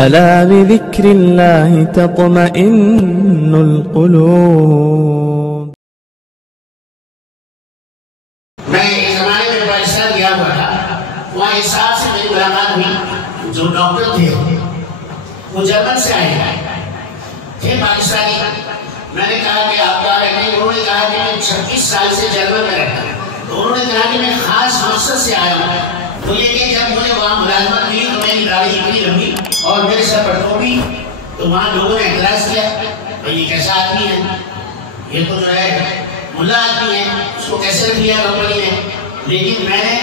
ألا بذكر الله تطمئن القلوب. میں ایک زمانے میں پاکستان گیا ہوا تھا، وہاں ایک صاحب سے میری ملاقات ہوئی جو ڈاکٹر تھے، وہ جرمن سے آئے تھے پاکستانی. میں نے کہا کہ آپ کہاں رہتے ہیں؟ انہوں نے کہا کہ میں 26 سال سے جرمن میں رہتا ہوں. تو انہوں نے کہا کہ میں خاص مقصد سے آیا ہوں، تو یہ کہ جب مجھے وہاں ملازمت ملی تو میری داڑھی اتنی لمبی اور میرے سر پر ٹوپی، تو وہاں لوگوں نے اعتراض کیا بھائی یہ کیسا آدمی ہے، یہ تو جو ہے ملا آدمی ہے، اس کو کیسے رکھ لیا کمپنی نے. لیکن میں نے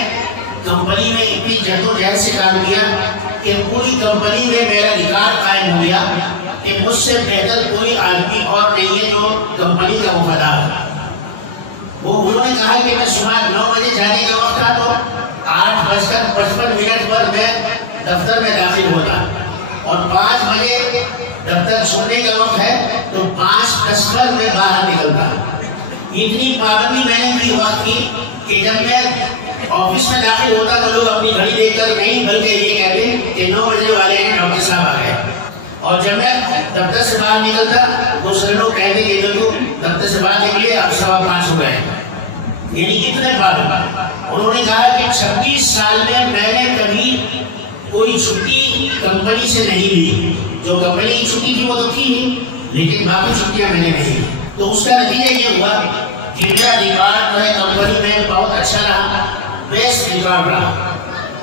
کمپنی میں اتنی جدوجہد سے کام کیا کہ پوری کمپنی میں میرا ریکارڈ قائم ہو گیا کہ مجھ سے بہتر کوئی آدمی اور نہیں ہے جو کمپنی کا وفادار ہے. وہ انہوں نے کہا کہ میں صبح 9 بجے جانے کا وقت تھا تو 8:55 پر میں دفتر میں داخل ہوتا اور 5 بجے دفتر چھوڑنے کا وقت ہے تو 5:10 پر میں باہر نکلتا. اتنی پابندی میں نے کی وقت کی کہ جب میں آفس میں داخل ہوتا تو لوگ اپنی گھڑی دیکھ کر نہیں بلکہ یہ کہتے کہ 9 بجے والے ہیں ڈاکٹر صاحب آ گئے. اور جب میں دفتر سے باہر نکلتا دوسرے لوگ کہتے کہ جو دفتر سے باہر نکلے اب 5:15 ہو گئے. یعنی اتنے بار انہوں نے کہا کہ 26 سال میں میں نے کبھی کوئی چھٹی کمپنی سے نہیں لی. جو کمپنی کی چھٹی تھی وہ تو تھی لیکن باقی چھٹیاں میں نے نہیں لی. تو اس کا نتیجہ یہ ہوا کہ میرا ریکارڈ جو ہے کمپنی میں بہت اچھا رہا، بیسٹ ریکارڈ رہا.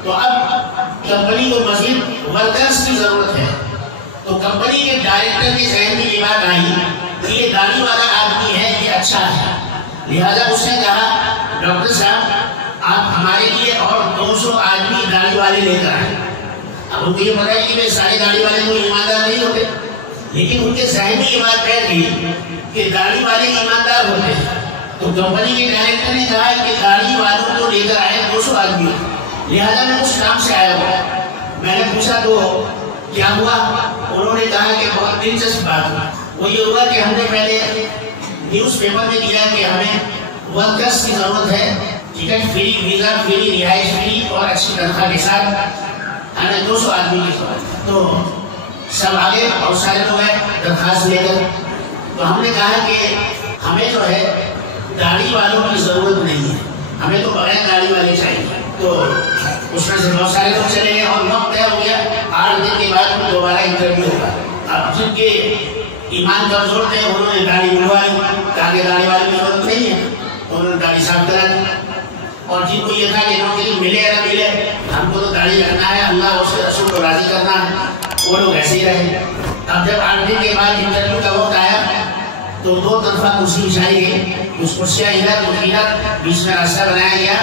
تو اب کمپنی کو مزید ورکرز کی ضرورت ہے. تو کمپنی کے ڈائریکٹر کے ذہن میں یہ بات آئی کہ یہ داڑھی والا آدمی ہے، یہ اچھا ہے. لہذا اس نے کہا ڈاکٹر صاحب آپ ہمارے لیے اور 200 آدمی داڑھی والے لے کر آئیں. اب ان کو یہ پتا ہے کہ سارے داڑھی والے تو ایماندار نہیں ہوتے، لیکن ان کے ذہن میں یہ بات بیٹھ گئی کہ داڑھی والے ایماندار ہوتے ہیں. تو کمپنی کے ڈائریکٹر نے کہا کہ داڑھی والوں کو لے کر آئے 200 آدمی. لہذا میں اس کام سے آیا ہوا. میں نے پوچھا تو کیا ہوا؟ انہوں نے کہا کہ بہت دلچسپ بات ہوا. وہ یہ ہوا کہ ہم نے پہلے نیوز پیپر میں دیا کہ ہمیں ورکرز کی ضرورت ہے، ٹکٹ فری، ویزا فری، رہائش فری اور اچھی تنخواہ کے ساتھ ہمیں 200 آدمی کی ضرورت ہے. تو سب آگے اور سارے لوگ ہیں درخواست لے کر. تو ہم نے کہا کہ ہمیں جو ہے داڑھی والوں کی ضرورت نہیں ہے، ہمیں تو بغیر داڑھی والے چاہیے. تو اس میں سے بہت سارے لوگ چلے گئے اور وقت طے ہو گیا 8 دن کے بعد دوبارہ انٹرویو ہوگا. اب جن کے ایمان کمزور تھے انہوں نے داڑھی بلوائی، کہا کہ داڑھی والے کی ضرورت نہیں ہے، انہوں نے داڑھی صاف کرا دی. اور جن کو یہ تھا کہ نوکری ملے یا نہ ملے ہم کو تو داڑھی رکھنا ہے، اللہ اس کے رسول کو راضی کرنا ہے، وہ لوگ ایسے ہی رہے. اب جب 8 دن کے بعد انٹرویو کا وقت آیا تو 2 طرفہ کرسی بچھائی گئی. اس کرسیاں ادھر بیچ میں راستہ بنایا گیا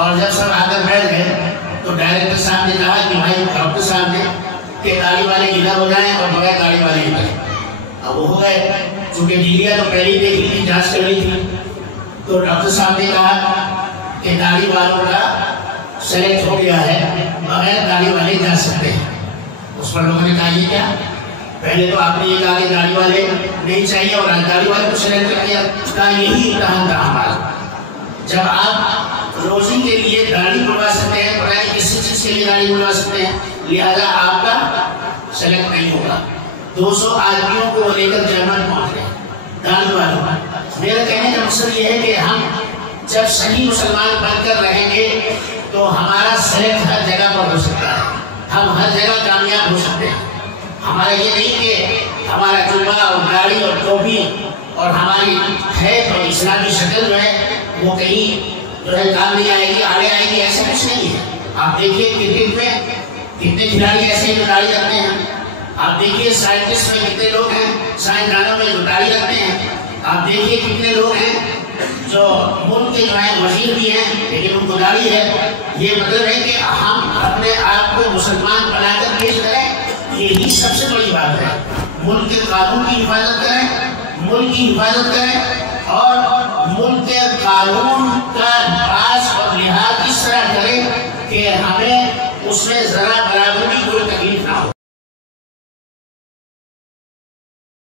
اور جب سب آ کر بیٹھ گئے تو ڈائریکٹر صاحب نے کہا کہ بھائی ڈاکٹر صاحب نے کہ داڑھی والے ادھر ہو جائیں اور بغیر داڑھی والے ادھر. اب وہ ہو گئے، چونکہ ڈیلیاں تو پہلے ہی دیکھی تھی، جانچ کر رہی تھی. تو ڈاکٹر صاحب نے کہا کہ داڑھی والوں کا سلیکٹ ہو گیا ہے، بغیر داڑھی والے جا سکتے ہیں. اس پر لوگوں نے کہا یہ کیا؟ پہلے تو آپ نے یہ کہا کہ داڑھی والے نہیں چاہیے اور داڑھی والے کو سلیکٹ کر دیا. یہی امتحان تھا ہمارا. جب آپ روزی کے لیے داڑھی بڑھوا سکتے ہیں، پتہ نہیں کسی چیز کے لیے داڑھی بڑھوا سکتے ہیں، لہذا آپ کا سلیکٹ نہیں ہوگا. 200 آدمیوں کو لے کر جرمن پہنچ گئے داڑھی والوں. میرا کہنے کا مقصد یہ ہے کہ ہم جب صحیح مسلمان بن کر رہیں گے تو ہمارا سلیکٹ ہر جگہ پر ہو سکتا ہے، ہم ہر جگہ کامیاب ہو سکتے ہیں. ہمارا یہ نہیں کہ ہمارا جبہ اور داڑھی اور ٹوپی اور ہماری حیثیت اور اسلامی شکل جو ہے وہ کہیں جو ہے کام نہیں آئے گی، آگے آئے گی، ایسا کچھ نہیں ہے. آپ دیکھیے کرکٹ میں کتنے کھلاڑی ایسے جو داڑھی رکھتے ہیں. آپ دیکھیے سائنٹسٹ میں کتنے لوگ ہیں، سائنسدانوں میں جو داڑھی رکھتے ہیں. آپ دیکھیے کتنے لوگ ہیں جو ملک کے جو ہے وزیر بھی ہیں لیکن ان کو داڑھی ہے. یہ مطلب ہے کہ ہم اپنے آپ کو مسلمان بنا کر پیش کریں، یہی سب سے بڑی بات ہے. ملک کے قانون کی حفاظت کریں، ملک کی حفاظت کریں اور ملک کے قانون کا لحاظ اور لحاظ اس طرح کریں کہ ہمیں اس میں ذرا